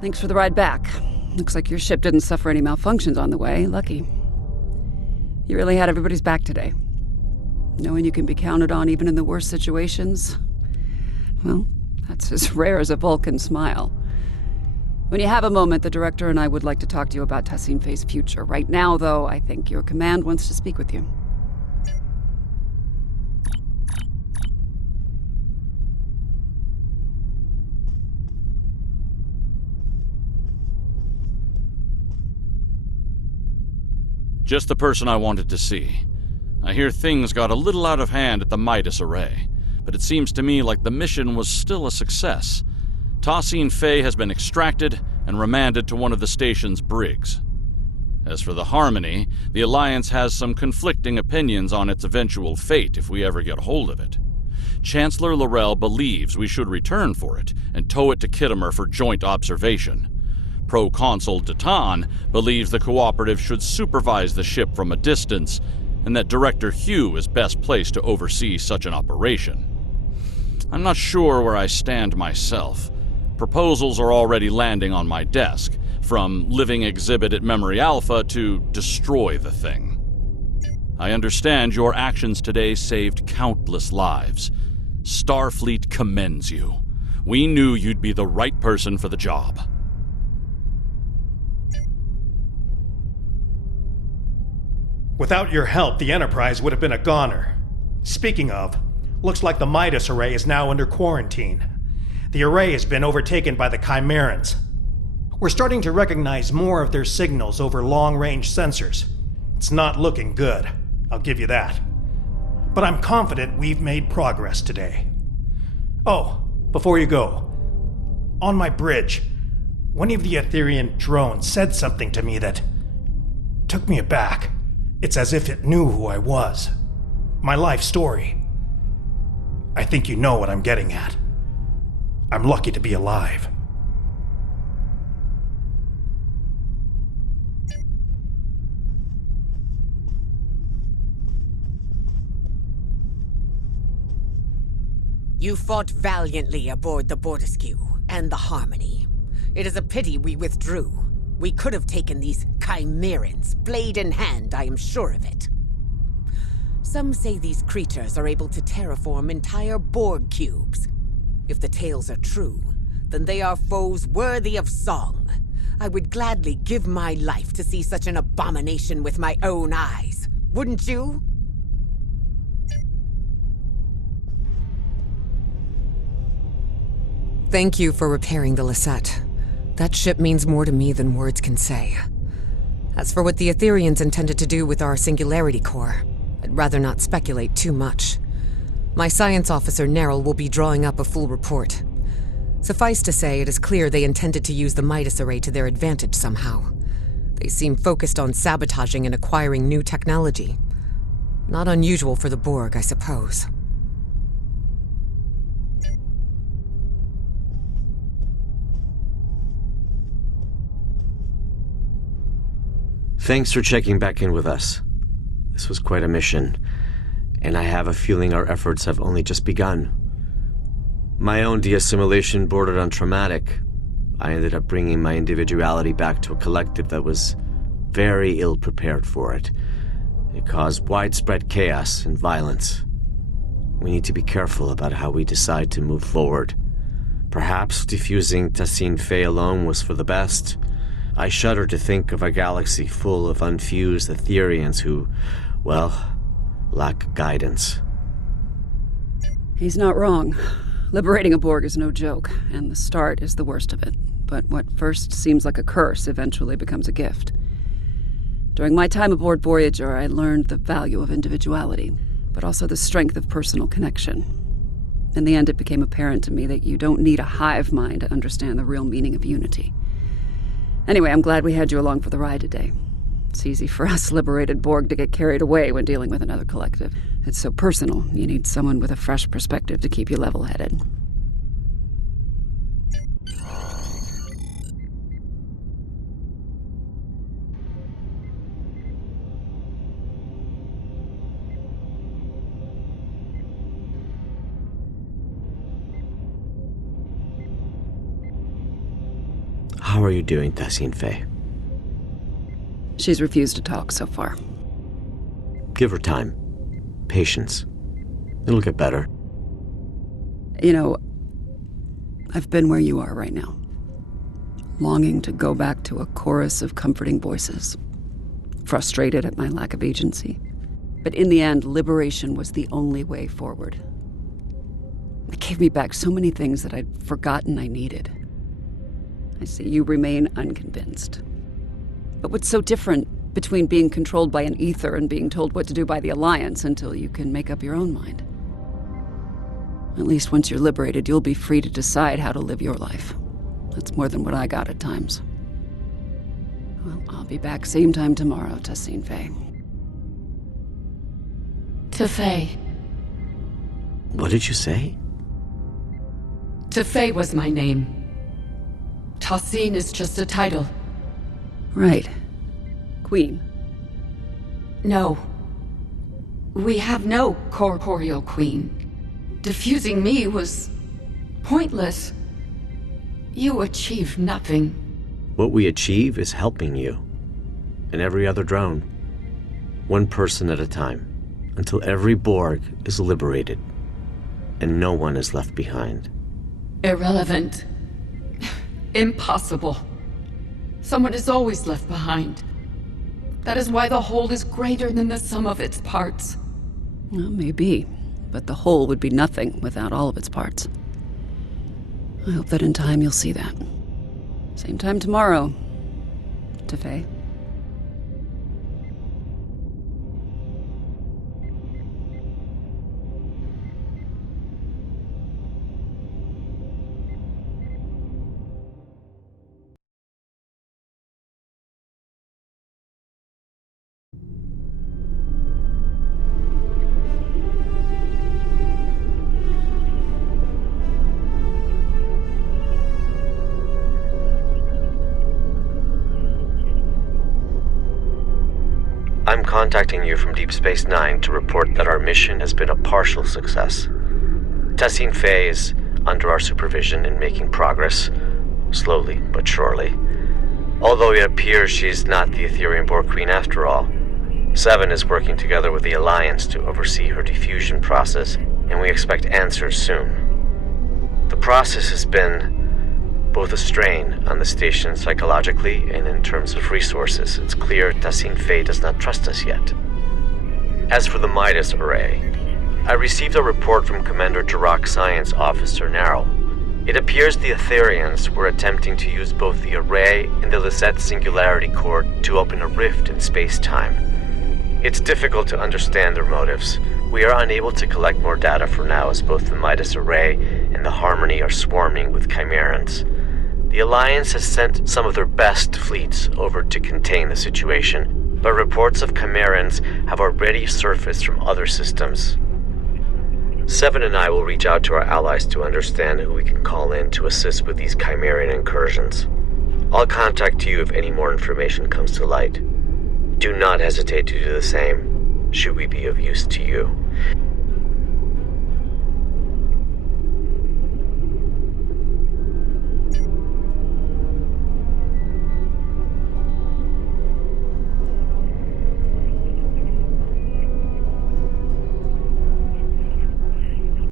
Thanks for the ride back. Looks like your ship didn't suffer any malfunctions on the way. Lucky. You really had everybody's back today. Knowing you can be counted on even in the worst situations, well, that's as rare as a Vulcan smile. When you have a moment, the director and I would like to talk to you about Tassine Faye's future. Right now, though, I think your command wants to speak with you. Just the person I wanted to see. I hear things got a little out of hand at the Midas Array, but it seems to me like the mission was still a success. Tassine Faye has been extracted and remanded to one of the station's brigs. As for the Harmony, the Alliance has some conflicting opinions on its eventual fate if we ever get hold of it. Chancellor L'Rell believes we should return for it and tow it to Khitomer for joint observation. Proconsul Datan believes the Cooperative should supervise the ship from a distance, and that Director Hugh is best placed to oversee such an operation. I'm not sure where I stand myself. Proposals are already landing on my desk, from living exhibit at Memory Alpha to destroy the thing. I understand your actions today saved countless lives. Starfleet commends you. We knew you'd be the right person for the job. Without your help, the Enterprise would have been a goner. Speaking of, looks like the Midas Array is now under quarantine. The array has been overtaken by the Chimerans. We're starting to recognize more of their signals over long-range sensors. It's not looking good, I'll give you that. But I'm confident we've made progress today. Oh, before you go, on my bridge, one of the Etherean drones said something to me that took me aback. It's as if it knew who I was. My life story. I think you know what I'm getting at. I'm lucky to be alive. You fought valiantly aboard the Bortesque and the Harmony. It is a pity we withdrew. We could have taken these Chimerans, blade in hand, I am sure of it. Some say these creatures are able to terraform entire Borg cubes. If the tales are true, then they are foes worthy of song. I would gladly give my life to see such an abomination with my own eyes. Wouldn't you? Thank you for repairing the Lisette. That ship means more to me than words can say. As for what the Etherians intended to do with our Singularity Core, I'd rather not speculate too much. My science officer, Neril, will be drawing up a full report. Suffice to say, it is clear they intended to use the Midas Array to their advantage somehow. They seem focused on sabotaging and acquiring new technology. Not unusual for the Borg, I suppose. Thanks for checking back in with us. This was quite a mission, and I have a feeling our efforts have only just begun. My own de-assimilation bordered on traumatic. I ended up bringing my individuality back to a collective that was very ill-prepared for it. It caused widespread chaos and violence. We need to be careful about how we decide to move forward. Perhaps defusing Tassine Faye alone was for the best. I shudder to think of a galaxy full of unfused Etherians who, well, lack guidance. He's not wrong. Liberating a Borg is no joke, and the start is the worst of it. But what first seems like a curse eventually becomes a gift. During my time aboard Voyager, I learned the value of individuality, but also the strength of personal connection. In the end, it became apparent to me that you don't need a hive mind to understand the real meaning of unity. Anyway, I'm glad we had you along for the ride today. It's easy for us liberated Borg to get carried away when dealing with another collective. It's so personal, you need someone with a fresh perspective to keep you level-headed. How are you doing, Tassine Faye? She's refused to talk so far. Give her time. Patience. It'll get better. You know, I've been where you are right now. Longing to go back to a chorus of comforting voices. Frustrated at my lack of agency. But in the end, liberation was the only way forward. It gave me back so many things that I'd forgotten I needed. I see you remain unconvinced. But what's so different between being controlled by an ether and being told what to do by the Alliance until you can make up your own mind? At least once you're liberated, you'll be free to decide how to live your life. That's more than what I got at times. Well, I'll be back same time tomorrow, Tassine Faye. Tefay. What did you say? Tefay was my name. Tassine is just a title. Right. Queen. No. We have no corporeal queen. Diffusing me was pointless. You achieved nothing. What we achieve is helping you. And every other drone. One person at a time. Until every Borg is liberated. And no one is left behind. Irrelevant. Impossible. Someone is always left behind. That is why the whole is greater than the sum of its parts. Well, maybe. But the whole would be nothing without all of its parts. I hope that in time you'll see that. Same time tomorrow, Tefay. I'm contacting you from Deep Space Nine to report that our mission has been a partial success. Tassine Faye is under our supervision and making progress, slowly but surely. Although it appears she's not the Etherian Borg Queen after all. Seven is working together with the Alliance to oversee her diffusion process, and we expect answers soon. The process has been both a strain on the station psychologically and in terms of resources. It's clear Tassine Faye does not trust us yet. As for the Midas Array, I received a report from Commander Jirok Science Officer Narrow. It appears the Etherians were attempting to use both the Array and the Lisette Singularity Core to open a rift in space-time. It's difficult to understand their motives. We are unable to collect more data for now, as both the Midas Array and the Harmony are swarming with Chimerans. The Alliance has sent some of their best fleets over to contain the situation, but reports of Chimerans have already surfaced from other systems. Seven and I will reach out to our allies to understand who we can call in to assist with these Chimeran incursions. I'll contact you if any more information comes to light. Do not hesitate to do the same, should we be of use to you.